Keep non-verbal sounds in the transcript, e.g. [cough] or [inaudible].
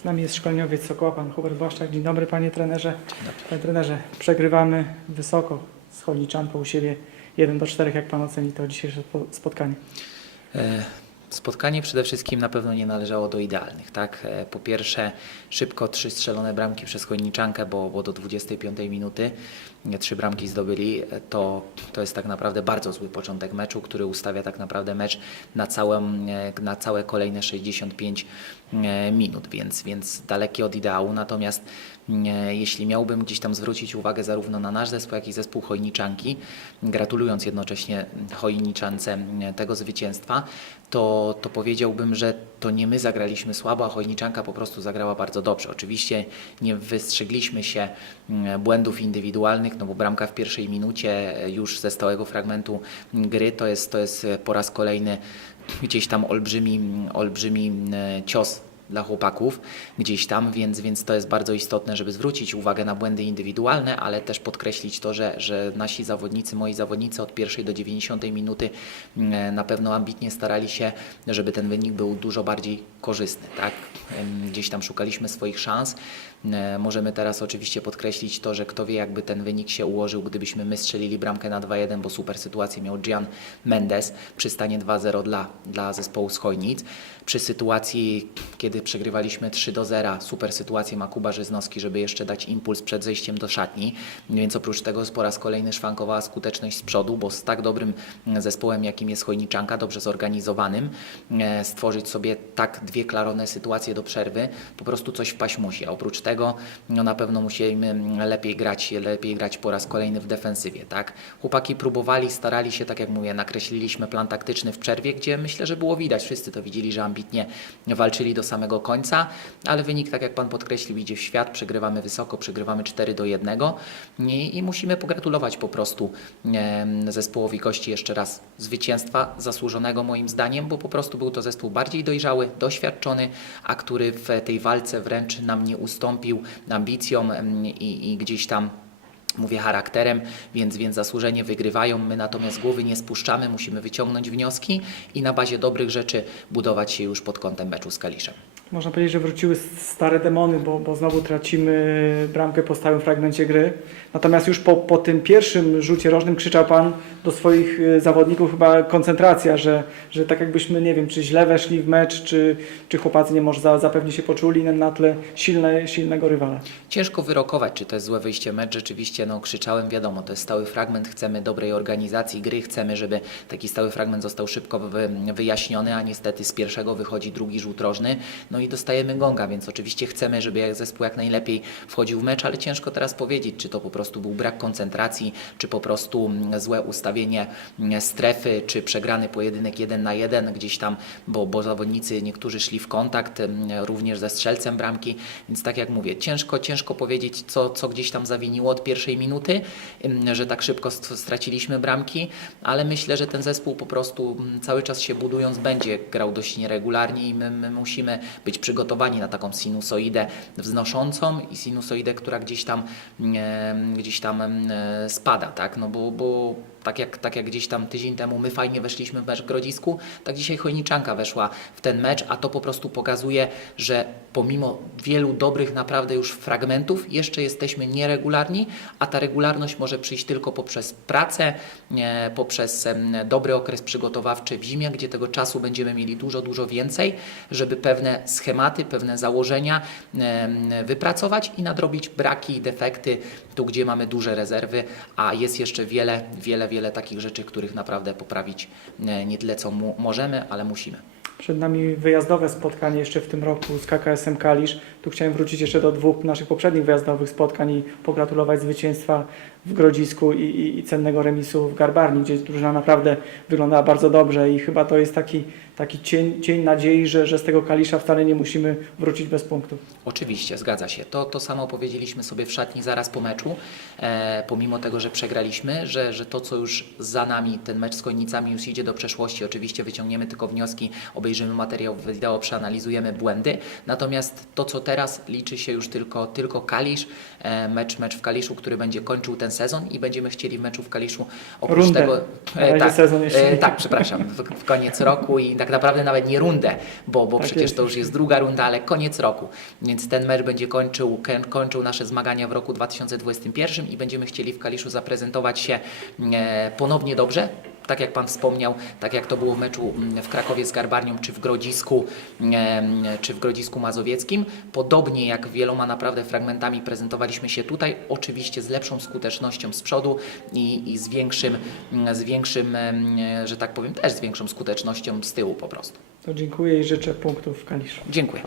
Z nami jest szkoleniowiec Sokoła, pan Hubert Błaszczak. Dzień dobry panie trenerze. Panie trenerze, przegrywamy wysoko z Choliczanką u siebie 1 do 4. Jak pan oceni to dzisiejsze spo- spotkanie? E, Spotkanie przede wszystkim na pewno nie należało do idealnych. Tak? E, Po pierwsze, szybko trzy strzelone bramki przez Chojniczankę, bo, bo do 25 minuty trzy bramki zdobyli. E, To, to jest tak naprawdę bardzo zły początek meczu, który ustawia tak naprawdę mecz na, całym, e, na całe kolejne 65 e, minut, więc, więc dalekie od ideału. Natomiast e, jeśli miałbym gdzieś tam zwrócić uwagę zarówno na nasz zespół, jak i zespół Chojniczanki, gratulując jednocześnie Chojniczance e, tego zwycięstwa, to, to powiedziałbym, że to nie my zagraliśmy słabo, a Chojniczanka po prostu zagrała bardzo dobrze. Oczywiście nie wystrzegliśmy się błędów indywidualnych, no bo bramka w pierwszej minucie e, już ze stałego fragmentu gry to jest, to jest e, po raz kolejny gdzieś tam olbrzymi, olbrzymi e, cios dla chłopaków gdzieś tam, więc, więc to jest bardzo istotne, żeby zwrócić uwagę na błędy indywidualne, ale też podkreślić to, że, że nasi zawodnicy, moi zawodnicy od pierwszej do 90 minuty mm, na pewno ambitnie starali się, żeby ten wynik był dużo bardziej korzystny. Tak? Gdzieś tam szukaliśmy swoich szans. E, Możemy teraz oczywiście podkreślić to, że kto wie, jakby ten wynik się ułożył, gdybyśmy my strzelili bramkę na 2-1, bo super sytuację miał Gian Mendes przy stanie 2-0 dla, dla zespołu z Chojnic. Przy sytuacji, kiedy przegrywaliśmy 3 do 0, super sytuację ma Kuba Żyznowski, żeby jeszcze dać impuls przed zejściem do szatni. Więc oprócz tego po raz kolejny szwankowała skuteczność z przodu, bo z tak dobrym zespołem, jakim jest Chojniczanka, dobrze zorganizowanym, e, stworzyć sobie tak dwie klarowne sytuacje do przerwy, po prostu coś wpaść musi. A oprócz tego no na pewno musimy lepiej grać, lepiej grać po raz kolejny w defensywie. Tak? Chłopaki próbowali, starali się, tak jak mówię, nakreśliliśmy plan taktyczny w przerwie, gdzie myślę, że było widać, wszyscy to widzieli, że ambitnie walczyli do samego końca, ale wynik, tak jak Pan podkreślił, idzie w świat, przegrywamy wysoko, przegrywamy 4 do 1 i, i musimy pogratulować po prostu zespołowi gości jeszcze raz zwycięstwa, zasłużonego moim zdaniem, bo po prostu był to zespół bardziej dojrzały, doświadczony, a który w tej walce wręcz nam nie ustąpił ambicjom i, i gdzieś tam mówię charakterem, więc, więc zasłużenie wygrywają. My natomiast głowy nie spuszczamy, musimy wyciągnąć wnioski i na bazie dobrych rzeczy budować się już pod kątem meczu z Kaliszem. Można powiedzieć, że wróciły stare demony, bo, bo znowu tracimy bramkę po stałym fragmencie gry. Natomiast już po, po tym pierwszym rzucie rożnym krzyczał Pan do swoich y, zawodników chyba koncentracja, że, że tak jakbyśmy, nie wiem, czy źle weszli w mecz, czy, czy chłopacy nie może za, zapewnie się poczuli na, tle silne, silnego rywala. Ciężko wyrokować, czy to jest złe wyjście mecz. Rzeczywiście, no krzyczałem, wiadomo, to jest stały fragment, chcemy dobrej organizacji gry, chcemy, żeby taki stały fragment został szybko wy, wyjaśniony, a niestety z pierwszego wychodzi drugi rzut rożny, no i dostajemy gonga, więc oczywiście chcemy, żeby jak zespół jak najlepiej wchodził w mecz, ale ciężko teraz powiedzieć, czy to po prostu był brak koncentracji, czy po prostu mm, złe ustawienie mm, strefy, czy przegrany pojedynek jeden na jeden gdzieś tam, bo, bo zawodnicy niektórzy szli w kontakt, mm, również ze strzelcem bramki, więc tak jak mówię, ciężko, ciężko powiedzieć, co, co gdzieś tam zawiniło od pierwszej minuty, że tak szybko st- straciliśmy bramki, ale myślę, że ten zespół po prostu cały czas się budując będzie grał dość nieregularnie i my, my musimy być przygotowani na taką sinusoidę wznoszącą i sinusoidę, która gdzieś tam, em, gdzieś tam em, spada, tak? No bo, bo tak jak, tak jak gdzieś tam tydzień temu my fajnie weszliśmy w mecz w Grodzisku, tak dzisiaj Chojniczanka weszła w ten mecz, a to po prostu pokazuje, że pomimo wielu dobrych naprawdę już fragmentów, jeszcze jesteśmy nieregularni, a ta regularność może przyjść tylko poprzez pracę, poprzez dobry okres przygotowawczy w zimie, gdzie tego czasu będziemy mieli dużo, dużo więcej, żeby pewne schematy, pewne założenia wypracować i nadrobić braki i defekty tu, gdzie mamy duże rezerwy, a jest jeszcze wiele, wiele, wiele takich rzeczy, których naprawdę poprawić e, nie tyle co możemy, ale musimy. Przed nami wyjazdowe spotkanie jeszcze w tym roku z KKS-em Kalisz. Tu chciałem wrócić jeszcze do dwóch naszych poprzednich wyjazdowych spotkań i pogratulować zwycięstwa w Grodzisku i, i, i cennego remisu w Garbarni, gdzie drużyna naprawdę wyglądała bardzo dobrze i chyba to jest taki, taki cień, cień nadziei, że, że z tego Kalisza wcale nie musimy wrócić bez punktów. Oczywiście, zgadza się. To, to samo powiedzieliśmy sobie w szatni zaraz po meczu, e, pomimo tego, że przegraliśmy, że, że to, co już za nami, ten mecz z Kojnicami już idzie do przeszłości. Oczywiście wyciągniemy tylko wnioski, obejrzymy materiał wideo, przeanalizujemy błędy. Natomiast to, co teraz liczy się już tylko, tylko Kalisz, e, mecz, mecz w Kaliszu, który będzie kończył ten sezon i będziemy chcieli w meczu w Kaliszu oprócz Rundę. tego... Na razie sezon jeszcze nie. tak, przepraszam, w, w koniec [laughs] roku i tak tak naprawdę nawet nie rundę, bo, bo Tak przecież jest. to już jest druga runda, ale koniec roku. Więc ten mecz będzie kończył, koń- kończył nasze zmagania w roku 2021 i będziemy chcieli w Kaliszu zaprezentować się e, ponownie dobrze. Tak jak Pan wspomniał, tak jak to było w meczu mm, w Krakowie z Garbarnią, czy w Grodzisku, em, czy w Grodzisku Mazowieckim. Podobnie jak wieloma naprawdę fragmentami prezentowaliśmy się tutaj, oczywiście z lepszą skutecznością z przodu i, i z większym, mm, z większym, em, że tak powiem, też z większą skutecznością z tyłu po prostu. To dziękuję i życzę punktów w Kaliszu. Dziękuję.